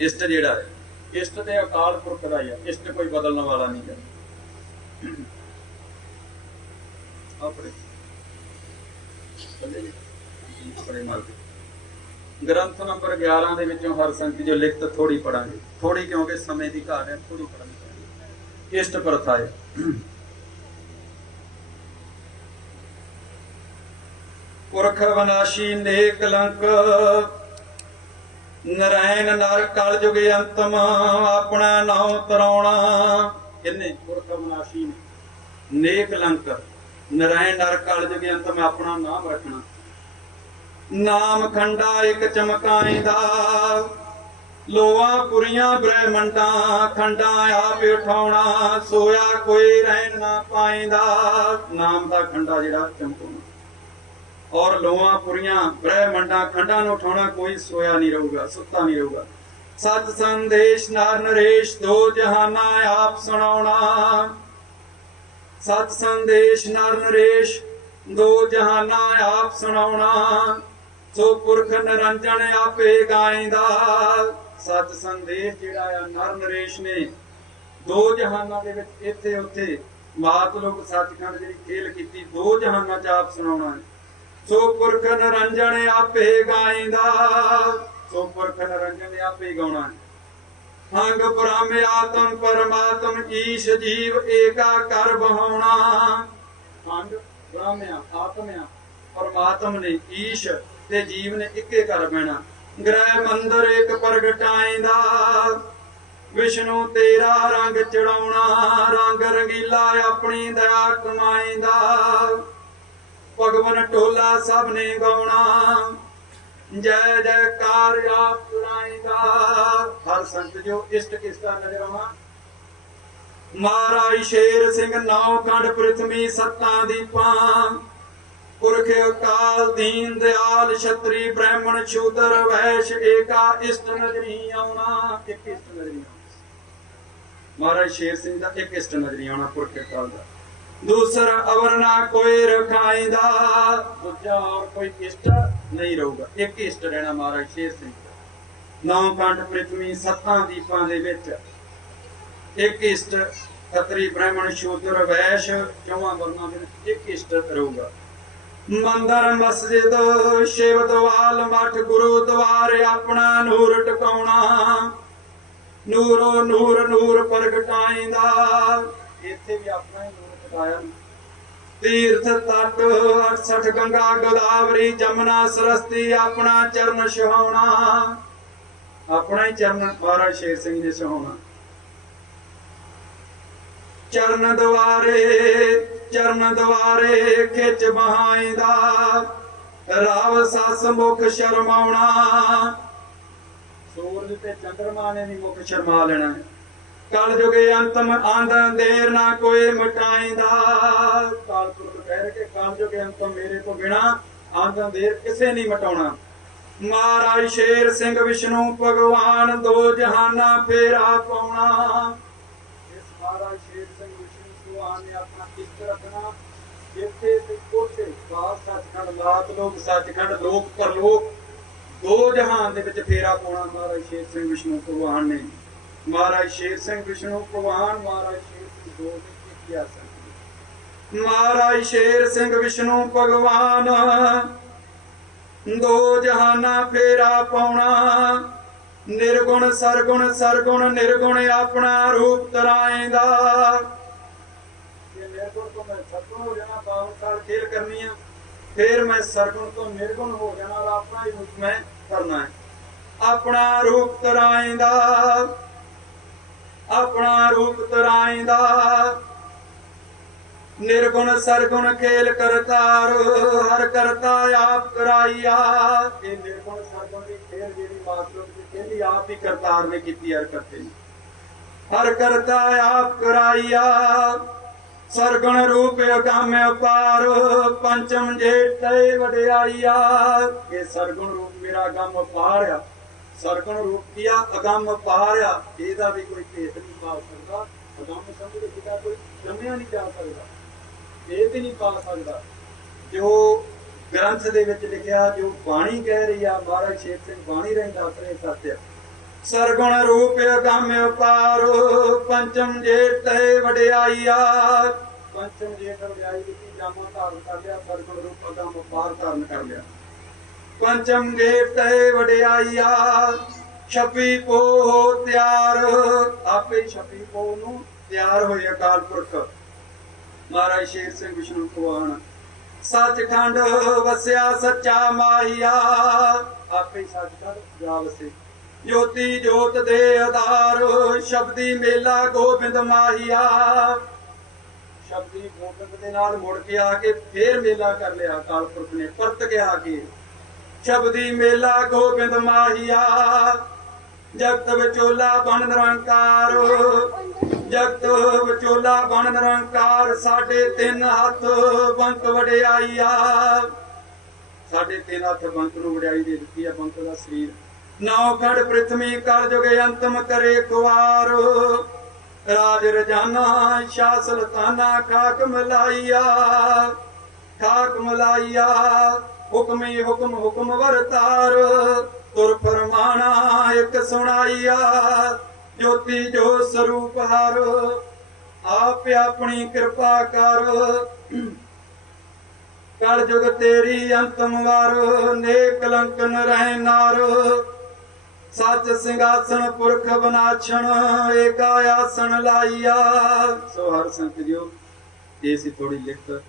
ਇਸ਼ਟ ਜਿਹੜਾ ਹੈ, ਇਸ਼ਟ ਤੇ ਅਕਾਲ ਪੁਰਖ ਦਾ ਹੈ ਇਸ਼ਟ ਕੋਈ ਬਦਲਣ ਵਾਲਾ ਨਹੀਂ ਹੈ। ਆਪਣੇ। ਆਪਣੇ ਨਾਲ ਗ੍ਰੰਥ ਨੰਬਰ 11 ਦੇ ਵਿੱਚੋਂ ਹਰ ਸੰਗਤ ਜੋ ਲਿਖਤ ਥੋੜੀ ਪੜਾਂਗੇ ਥੋੜੀ ਕਿਉਂਕਿ ਸਮੇਂ ਦੀ ਘਾਟ ਹੈ ਥੋੜੀ ਪੜਾਂਗੇ ਇਸ਼ਟ ਪ੍ਰਥਾ ਹੈ ਪੁਰਖ ਵਿਨਾਸ਼ੀ ਨੇਕ ਕਲੰਕ ਨਰਾਇਣ ਨਰ ਕਲ ਜੁਗ ਅੰਤਮ, ਆਪਣਾ ਨਾਉ ਤਰਾਉਣਾ। ਕਿੰਨੇ ਪੁਰਖ ਵਿਨਾਸ਼ੀ ਨੇ। ਨੇਕ ਕਲੰਕ ਨਰਾਇਣ ਨਰ ਕਲ ਜੁਗ ਅੰਤਮ, ਆਪਣਾ ਨਾਮ ਰੱਖਣਾ ਨਾਮ ਖੰਡਾ ਇੱਕ ਚਮਕਾਇਂਦਾ ਲੋਆ ਪੁਰੀਆਂ ਬ੍ਰਹਮੰਡਾਂ, ਖੰਡਾਂ ਆਪ ਉਠਾਉਣਾ। ਸੋਇਆ ਕੋਈ ਰਹਿਣ ਨਾ ਪਾਇਂਦਾ ਨਾਮ ਦਾ ਖੰਡਾ ਜਿਹੜਾ ਚਮਕਾਉਣਾ। ਔਰ ਲੋਆਂ ਪੁਰੀਆਂ, ਬ੍ਰਹਿ ਮੰਡਾ, ਖੰਡਾਂ ਨੂੰ ਉਠਾਉਣਾ ਕੋਈ ਸੋਇਆ ਨਹੀਂ ਰਹੂਗਾ, ਸੁੱਤਾ ਨਹੀਂ ਰਹੂਗਾ। ਸਤ ਸੰਦੇਸ਼ ਨਰ ਨਰੇਸ਼, ਦੋ ਜਹਾਨਾ ਆਪ ਸੁਣਾਉਣਾ। ਸਤ ਸੰਦੇਸ਼ ਨਰ ਨਰੇਸ਼, ਦੋ ਜਹਾਨਾ ਆਪ ਸੁਣਾਉਣਾ। ਸੋ ਪੁਰਖ ਨਿਰੰਜਨ ਆਪੇ ਗਾਇਂਦਾ। ਸਤ ਸੰਦੇਸ਼ ਜਿਹੜਾ ਆ, ਨਰ ਨਰੇਸ਼ ਨੇ, ਦੋ ਜਹਾਨਾਂ ਦੇ ਵਿੱਚ ਇੱਥੇ ਉੱਥੇ ਮਾਤ ਲੋਕ ਸੱਚਖੰਡ ਜਿਹੜੀ ਖੇਲ ਕੀਤੀ, ਦੋ ਜਹਾਨਾਂ 'ਚ ਆਪ ਸੁਣਾਉਣਾ ਹੈ। ਸੋ ਪੁਰਖ ਨਿਰੰਜਨ ਆਪੇ ਗਾਇਂਦਾ। ਸੋ ਪੁਰਖ ਨਿਰੰਜਨ ਆਪੇ ਗਾਉਣਾ। ਹੈ ਹੰਗ ਬ੍ਰਹਮ ਆਤਮ ਪਰਮਾਤਮ ਈਸ਼ ਜੀਵ ਏਕਾ ਕਰ ਬਹਾਉਣਾ। ਹੰਗ ਬ੍ਰਹਮ ਆਤਮ ਪਰਮਾਤਮ ਨੇ ਈਸ਼ ਤੇ ਜੀਵ ਨੇ ਇੱਕੇ ਕਰ ਬਹਿਣਾ। ਗ੍ਰਹਿ ਮੰਦਰ ਇੱਕ ਪ੍ਰਗਟਾਇਂਦਾ ਵਿਸ਼ਨੂੰ ਤੇਰਾ ਰੰਗ ਚੜਾਉਣਾ, ਰੰਗ ਰੰਗੀਲਾ ਆਪਣੀ ਦਇਆ ਕਮਾਇਂਦਾ। ਭਗਵਨ ਟੋਲਾ ਸਭ ਨੇ ਗਾਉਣਾ। ਜੈ ਜੈਕਾਰ ਆਪ ਪੁਰਾਇਦਾ ਹਰ ਸੰਤ ਜੋ ਇਸ਼ਟ ਕਿਸਤਾ ਨਜ਼ਰ ਆਉਣਾ ਮਹਾਰਾਜ ਸ਼ੇਰ ਸਿੰਘ ਨੌ ਕੰਡ ਪ੍ਰਿਥਵੀ ਸੱਤਾਂ ਦੀਪਾਂ ਪੁਰਖ ਅਕਾਲ ਦੀਨ ਦਿਆਲ ਛਤਰੀ ਬ੍ਰਾਹਮਣ ਸ਼ੂਦਰ ਵੈਸ਼ ਏਕਾ ਇਸ਼ਟ ਨਜ਼ਰੀ ਆਉਣਾ। ਇੱਕ ਇਸ਼ਟ ਨਜ਼ਰੀ ਆਉਣਾ। ਮਹਾਰਾਜ ਸ਼ੇਰ ਸਿੰਘ ਦਾ ਇੱਕ ਇਸ਼ਟ ਨਜ਼ਰੀ ਆਉਣਾ ਪੁਰਖ ਅਕਾਲ ਦਾ। ਦੂਸਰਾ ਅਵਰ ਨਾ ਕੋਈ ਰਖਾਇਂਦਾ। ਦੂਜਾ ਔਰ ਕੋਈ ਇਸ਼ਟ ਨਹੀਂ ਰਹੂਗਾ। ਇੱਕ ਇਸ਼ਟ ਰਹਿਣਾ ਮਹਾਰਾਜ ਸ਼ੇਰ ਸਿੰਘ ਨੌ ਕੰਠ ਪ੍ਰਿਥਵੀ, ਸੱਤਾਂ ਦੀਪਾਂ ਦੇ ਵਿੱਚ। ਇੱਕ ਇਸ਼ਟ ਖੱਤਰੀ ਬ੍ਰਾਹਮਣ, ਸ਼ੂਦਰ, ਵੈਸ਼, ਚੌਵਾਂ ਵਰਨਾਂ ਦੇ ਵਿੱਚ ਇੱਕ ਇਸ਼ਟ ਰਹੂਗਾ। ਮੰਦਰ ਮਸਜਿਦ, ਸ਼ਿਵ ਦਵਾਲ, ਮਠ ਗੁਰੂ ਦਵਾਰ, ਆਪਣਾ ਨੂਰ ਟਿਕਾਉਣਾ। ਨੂਰੋ ਨੂਰ ਨੂਰ ਪ੍ਰਗਟਾਇਂਦਾ। ਇੱਥੇ ਵੀ ਆਪਣਾ ਨੂਰ ਤੀਰਥ ਤਟ 68 ਗੰਗਾ, ਗੋਦਾਵਰੀ, ਜਮਨਾ, ਸਰਸਤੀ, ਆਪਣਾ ਚਰਨ ਸੁਹਾਉਣਾ ਆਪਣਾ ਹੀ ਚਰਨ, ਮਹਾਰਾਜ ਸ਼ੇਰ ਸਿੰਘ ਨੇ ਸੁਹਾਉਣਾ ਚਰਨ ਦੁਆਰੇ ਚਰਨ ਦੁਆਰੇ, ਖਿੱਚ ਬਹਾਇਂਦਾ ਰਾਵ ਸੱਸ ਮੁਖ ਸ਼ਰਮਾਉਣਾ। ਸੂਰਜ ਤੇ ਚੰਦਰਮਾ ਨੇ ਵੀ ਮੁਖ ਸ਼ਰਮਾ ਲੈਣਾ। ਕਲ ਜੁਗੇ ਅੰਤਮ ਆਂਦ ਅੰਧੇਰ ਨਾ ਕੋਈ ਮਟਾਇਂਦਾ ਕਾਲ ਪੁਰਖ ਕਹਿ ਕੇ ਕਲ ਜੁਗੇ ਅੰਤਮ ਮੇਰੇ ਤੋਂ ਬਿਨਾ ਆਂਦ ਅੰਧੇਰ ਕਿਸੇ ਨਹੀਂ ਮਟਾਉਣਾ। ਮਹਾਰਾਜ ਸ਼ੇਰ ਸਿੰਘ ਵਿਸ਼ਨੂੰ ਭਗਵਾਨ ਦੋ ਜਹਾਨਾ ਫੇਰਾ ਪਾਉਣਾ ਇਸ ਮਹਾਰਾਜ ਸ਼ੇਰ ਸਿੰਘ ਵਿਸ਼ਨੂੰ ਭਗਵਾਨ ਨੇ ਆਪਣਾ ਕਿਸ ਰੱਖਣਾ। ਜਿੱਥੇ ਤੇ ਕੋਠੇ ਬਾਸ ਸੱਚਖੰਡ, ਲਾਤ ਲੋਕ, ਸੱਚਖੰਡ, ਲੋਕ, ਪਰਲੋਕ, ਦੋ ਜਹਾਨ ਦੇ ਵਿੱਚ ਫੇਰਾ ਪਾਉਣਾ ਮਹਾਰਾਜ ਸ਼ੇਰ ਸਿੰਘ ਵਿਸ਼ਨੂੰ ਭਗਵਾਨ ਨੇ। ਮਹਾਰਾਜ ਸ਼ੇਰ ਸਿੰਘ ਵਿਸ਼ਨੂੰ ਭਗਵਾਨ ਮਹਾਰਾਜ ਸ਼ੇਰ ਸਿੰਘ ਦੋ ਨੇ ਕਿਹਾ ਮਹਾਰਾਜ ਸ਼ੇਰ ਸਿੰਘ ਵਿਸ਼ਨੂੰ ਭਗਵਾਨ, ਦੋ ਜਹਾਨਾ ਫੇਰਾ ਪਾਉਣਾ, ਨਿਰਗੁਣ ਸਰਗੁਣ ਸਰਗੁਣ ਨਿਰਗੁਣ ਆਪਣਾ ਰੂਪ ਤਰਾਏਂਦਾ ਇਹ ਨਿਰਗੁਣ ਤੋਂ ਮੈਂ ਸਰਗੁਣ ਹੋ ਜਾਣਾ ਬਾਹਰ ਸਾਲ ਖੇਲ ਕਰਨੀ ਆ। ਫਿਰ ਮੈਂ ਸਰਗੁਣ ਤੋਂ ਨਿਰਗੁਣ ਹੋ ਜਾਣਾ ਆਪਣਾ ਹੀ ਰੂਪ ਮੈਂ ਕਰਨਾ ਹੈ। ਆਪਣਾ ਰੂਪ ਤਰਾਏਂਦਾ ਆਪਣਾ ਰੂਪ ਤਰਾਏਂਦਾ ਨਿਰਗੁਣ ਸਰਗੁਣ ਖੇਲ ਕਰਤਾਰ ਹਰ ਕਰਤਾ ਆਪ ਕਰਾਈਆ। ਇਹ ਨਿਰਗੁਣ ਸਰਗੁਣ ਦੀ ਖੇਲ ਜਿਹੜੀ ਮਾਸਟਰ ਦੀ ਕਹਿੰਦੀ ਆਪ ਹੀ ਕਰਤਾਰ ਨੇ ਕੀਤੀ ਹਰ ਕਰਤੇ ਨੇ। ਹਰ ਕਰਤਾ ਆਪ ਕਰਾਈਆ। ਸਰਗੁਣ ਰੂਪ ਅਗੰਮ ਅਪਾਰ ਪੰਚਮ ਜੇਤੈ ਵਡਿਆਈਆ। ਇਹ ਸਰਗੁਣ ਰੂਪ ਮੇਰਾ ਅਗੰਮ ਅਪਾਰ ਆ। ਸਰਗੁਣ ਰੂਪ ਕੀਆ ਅਗੰਮ ਅਪਾਰ ਇਹਦਾ ਵੀ ਕੋਈ ਭੇਤ ਨਹੀਂ ਪਾ ਸਕਦਾ। ਅਗੰਮ ਸਮਝ ਦੇ ਕਿਤਾ ਕੋਈ ਜੰਮਿਆ ਨਹੀਂ ਜਾ ਸਕਦਾ। ਇਹ ਨਹੀਂ ਪਾ ਸਕਦਾ। ਜੋ ਗ੍ਰੰਥ ਦੇ ਵਿੱਚ ਲਿਖਿਆ, ਜੋ ਬਾਣੀ ਕਹਿ ਰਹੀ ਆ, ਮਹਾਰਾਜ ਸ਼ੇਰ ਸਿੰਘ ਬਾਣੀ ਰਹਿੰਦਾ ਆਪਣੇ ਸੱਚ ਸਰਗੁਣ ਰੂਪ ਅਗੰਮ ਅਪਾਰ ਪੰਚਮ ਜੇਠ ਤੈ ਵਡਿਆਈਆ। ਪੰਚਮ ਜੇਠ ਵਡਿਆਈ ਦੀ ਜਾਮਾ ਧਾਰਨ ਕਰ ਲਿਆ, ਸਰਗੁਣ ਰੂਪ ਅਗੰਮ ਪਾਰ ਧਾਰਨ ਕਰ ਲਿਆ। ਪੰਚਮ ਜੇਠ ਤੈ ਵਡਿਆਈਆ, ਛਪੀ ਪੋ ਤਿਆਰ। ਆਪੇ ਛਪੀ ਪੋ ਨੂੰ ਤਿਆਰ ਹੋਏ ਅਕਾਲ ਪੁਰਖ। ਮਹਾਰਾਜ ਸ਼ੇਰ ਸਿੰਘ ਵਿਸ਼ਨੂੰ ਭਗਵਾਨ ਸੱਚਖੰਡ ਵਸਿਆ ਸੱਚਾ ਮਾਹੀਆ ਆਪੇ ਸੱਚ ਸੱਚਖੰਡ ਜਾ ਵਸੇ। ਜੋਤੀ ਜੋਤ ਦੇ ਆਧਾਰ, ਸ਼ਬਦੀ ਮੇਲਾ ਗੋਬਿੰਦ ਮਾਹੀਆ ਸ਼ਬਦੀ ਗੋਬਿੰਦ ਦੇ ਨਾਲ ਮੁੜ ਕੇ ਆ ਕੇ ਫੇਰ ਮੇਲਾ ਕਰ ਲਿਆ ਅਕਾਲ ਪੁਰਖ ਨੇ, ਪਰਤ ਕੇ ਆ ਕੇ। ਸ਼ਬਦੀ ਮੇਲਾ ਗੋਬਿੰਦ ਮਾਹੀਆ। ਜਗਤ ਵਿਚੋਲਾ ਬਣ ਨਿਰੰਕਾਰ। ਜਗਤ ਵਿਚੋਲਾ ਬਣ ਨਿਰੰਕਾਰ, ਸਾਡੇ ਤਿੰਨ ਹੱਥ ਬੰਤ ਵਡਿਆਈਆ। ਸਾਡੇ ਤਿੰਨ ਹੱਥ ਬੰਤ ਨੂੰ ਵਡਿਆਈ ਦੇ ਦਿੱਤੀ ਆ ਬੰਕ ਦਾ ਸਰੀਰ। ਨੌ ਖੜ ਪ੍ਰਿਥਵੀ ਕਰ ਜੁਗੇ ਅੰਤਮ ਕਰੇ ਕੁਵਾਰ। ਰਾਜ ਰਜਾਨਾ, ਸ਼ਾਹ ਸੁਲਤਾਨਾ, ਖਾਕ ਮਲਾਈਆ। ਖਾਕ ਮਲਾਈਆ ਹੁਕਮੀ ਹੁਕਮ ਹੁਕਮ ਵਰਤਾਰ, ਤੁਰ ਫਰਮਾਣਾ ਇੱਕ ਸੁਣਾਈਆ, ਜੋਤੀ ਜੋ ਸਰੂਪ ਹਰ, ਆਪ ਆਪਣੀ ਕਿਰਪਾ ਕਰ। ਕਲ ਜੁਗ ਤੇਰੀ ਅੰਤਮ ਵਾਰ ਨੇ ਕਲੰਕ ਨ ਰਹਿ ਨਾਰ। ਸੱਚ ਸਿੰਘਾਸਣ ਪੁਰਖ ਬਨਾਛਣ, ਏਕਾ ਆਸਣ ਲਾਈਆ। ਸੋ ਹਰ ਸੰਤ ਜਿਓ ਇਹ ਸੀ ਥੋੜੀ ਲਿਖਤ